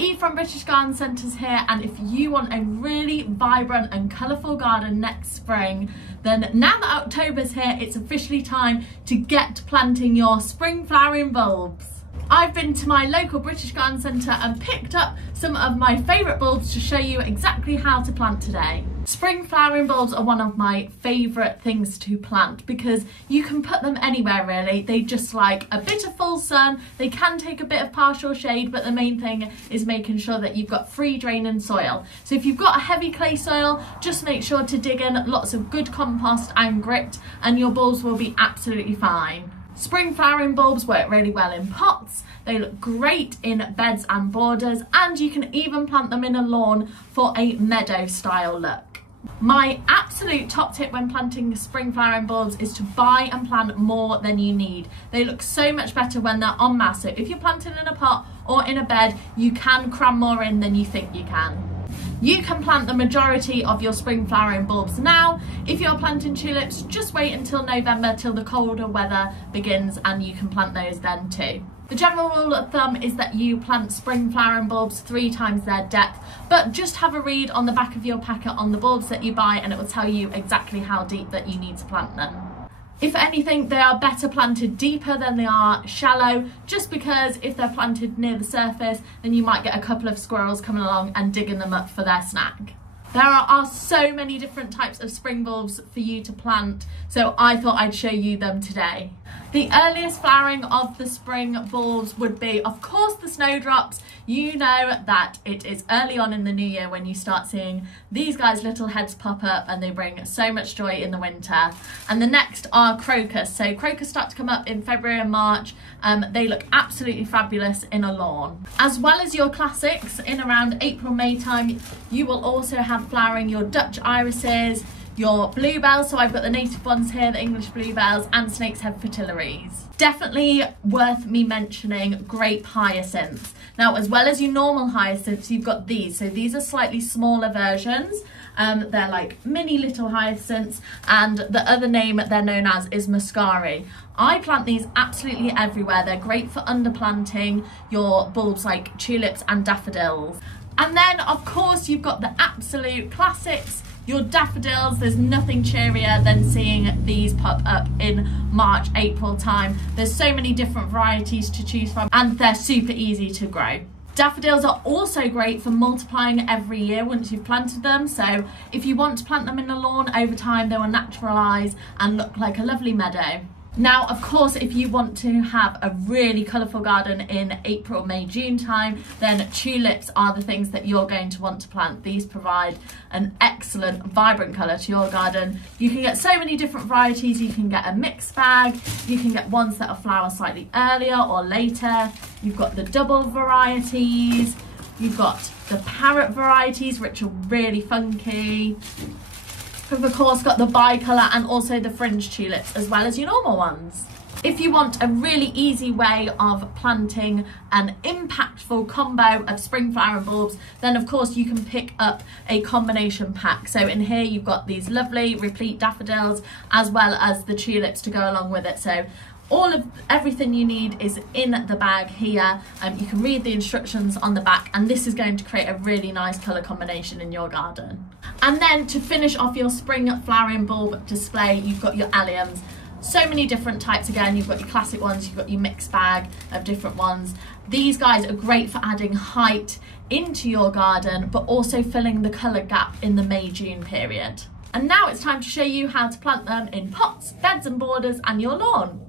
Eve from British Garden Centres here, and if you want a really vibrant and colourful garden next spring, then now that October's here, it's officially time to get planting your spring flowering bulbs. I've been to my local British Garden Centre and picked up some of my favourite bulbs to show you exactly how to plant today. Spring flowering bulbs are one of my favourite things to plant because you can put them anywhere really. They just like a bit of full sun, they can take a bit of partial shade, but the main thing is making sure that you've got free draining soil. So if you've got a heavy clay soil, just make sure to dig in lots of good compost and grit and your bulbs will be absolutely fine. Spring flowering bulbs work really well in pots, they look great in beds and borders, and you can even plant them in a lawn for a meadow style look. My absolute top tip when planting spring flowering bulbs is to buy and plant more than you need. They look so much better when they're en masse. So if you're planting in a pot or in a bed, you can cram more in than you think you can. You can plant the majority of your spring flowering bulbs now. If you're planting tulips, just wait until November till the colder weather begins and you can plant those then too. The general rule of thumb is that you plant spring flowering bulbs 3 times their depth, but just have a read on the back of your packet on the bulbs that you buy and it will tell you exactly how deep that you need to plant them. If anything, they are better planted deeper than they are shallow, just because if they're planted near the surface, then you might get a couple of squirrels coming along and digging them up for their snack. There are so many different types of spring bulbs for you to plant, so I thought I'd show you them today. The earliest flowering of the spring bulbs would be, of course, the snowdrops. You know that it is early on in the new year when you start seeing these guys' little heads pop up and they bring so much joy in the winter. And the next are crocus. So crocus start to come up in February and March. They look absolutely fabulous in a lawn. As well as your classics, in around April, May time, you will also have flowering your Dutch irises, your bluebells, so I've got the native ones here, the English bluebells, and snake's head fritillaries. Definitely worth me mentioning grape hyacinths. Now, as well as your normal hyacinths, you've got these. So these are slightly smaller versions. They're like mini little hyacinths, and the other name they're known as is muscari. I plant these absolutely everywhere. They're great for underplanting your bulbs like tulips and daffodils. And then, of course, you've got the absolute classics, your daffodils. There's nothing cheerier than seeing these pop up in March, April time. There's so many different varieties to choose from and they're super easy to grow. Daffodils are also great for multiplying every year once you've planted them. So if you want to plant them in a lawn over time, they will naturalise and look like a lovely meadow. Now, of course, if you want to have a really colourful garden in April, May, June time, then tulips are the things that you're going to want to plant. These provide an excellent, vibrant colour to your garden. You can get so many different varieties. You can get a mixed bag. You can get ones that will flower slightly earlier or later. You've got the double varieties. You've got the parrot varieties, which are really funky. We've of course got the bicolour and also the fringe tulips, as well as your normal ones. If you want a really easy way of planting an impactful combo of spring flowering bulbs, then of course you can pick up a combination pack. So in here you've got these lovely replete daffodils as well as the tulips to go along with it. So everything you need is in the bag here. You can read the instructions on the back, and this is going to create a really nice colour combination in your garden. And then to finish off your spring flowering bulb display, you've got your alliums. So many different types again. You've got your classic ones, you've got your mixed bag of different ones. These guys are great for adding height into your garden, but also filling the colour gap in the May-June period. And now it's time to show you how to plant them in pots, beds and borders, and your lawn.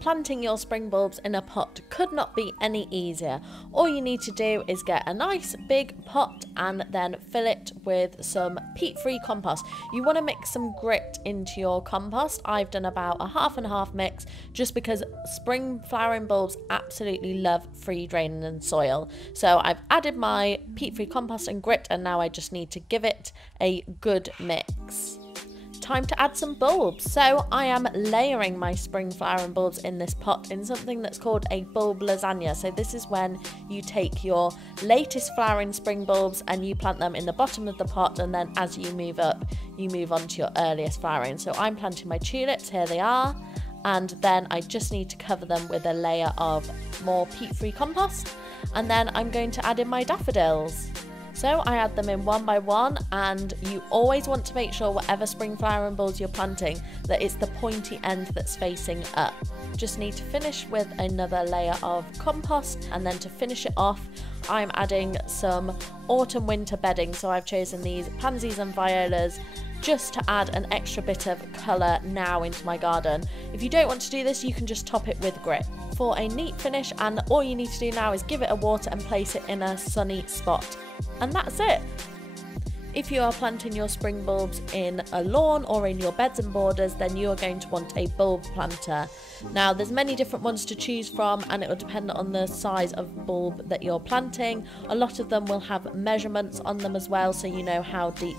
Planting your spring bulbs in a pot could not be any easier. All you need to do is get a nice big pot and then fill it with some peat-free compost. You want to mix some grit into your compost. I've done about a half and half mix just because spring flowering bulbs absolutely love free draining and soil. So I've added my peat-free compost and grit, and now I just need to give it a good mix. Time to add some bulbs. So I am layering my spring flowering bulbs in this pot in something that's called a bulb lasagna. So this is when you take your latest flowering spring bulbs and you plant them in the bottom of the pot, and then as you move up, you move on to your earliest flowering. So I'm planting my tulips, here they are, and then I just need to cover them with a layer of more peat-free compost, and then I'm going to add in my daffodils. So I add them in one by one, and you always want to make sure whatever spring flowering bulbs you're planting that it's the pointy end that's facing up. Just need to finish with another layer of compost, and then to finish it off I'm adding some autumn winter bedding. So I've chosen these pansies and violas just to add an extra bit of colour now into my garden. If you don't want to do this, you can just top it with grit for a neat finish, and all you need to do now is give it a water and place it in a sunny spot, and that's it. If you are planting your spring bulbs in a lawn or in your beds and borders, then you are going to want a bulb planter. Now there's many different ones to choose from, and it will depend on the size of bulb that you're planting. A lot of them will have measurements on them as well, so you know how deep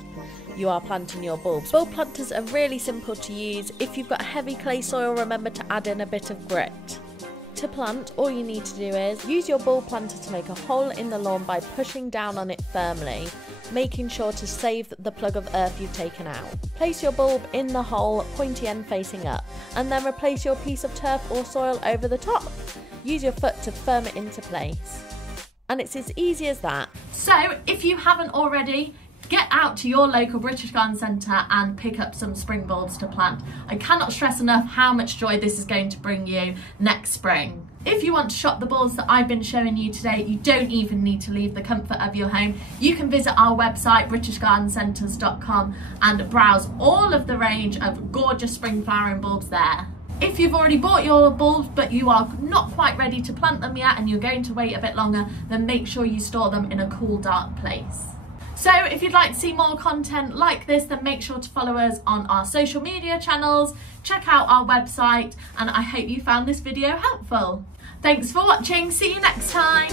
you are planting your bulbs. Bulb planters are really simple to use. If you've got heavy clay soil, remember to add in a bit of grit. To plant, all you need to do is use your bulb planter to make a hole in the lawn by pushing down on it firmly, making sure to save the plug of earth you've taken out. Place your bulb in the hole, pointy end facing up, and then replace your piece of turf or soil over the top. Use your foot to firm it into place. And it's as easy as that. So if you haven't already, get out to your local British Garden Centre and pick up some spring bulbs to plant. I cannot stress enough how much joy this is going to bring you next spring. If you want to shop the bulbs that I've been showing you today, you don't even need to leave the comfort of your home. You can visit our website britishgardencentres.com and browse all of the range of gorgeous spring flowering bulbs there. If you've already bought your bulbs but you are not quite ready to plant them yet and you're going to wait a bit longer, then make sure you store them in a cool, dark place. So if you'd like to see more content like this, then make sure to follow us on our social media channels, check out our website, and I hope you found this video helpful. Thanks for watching, see you next time.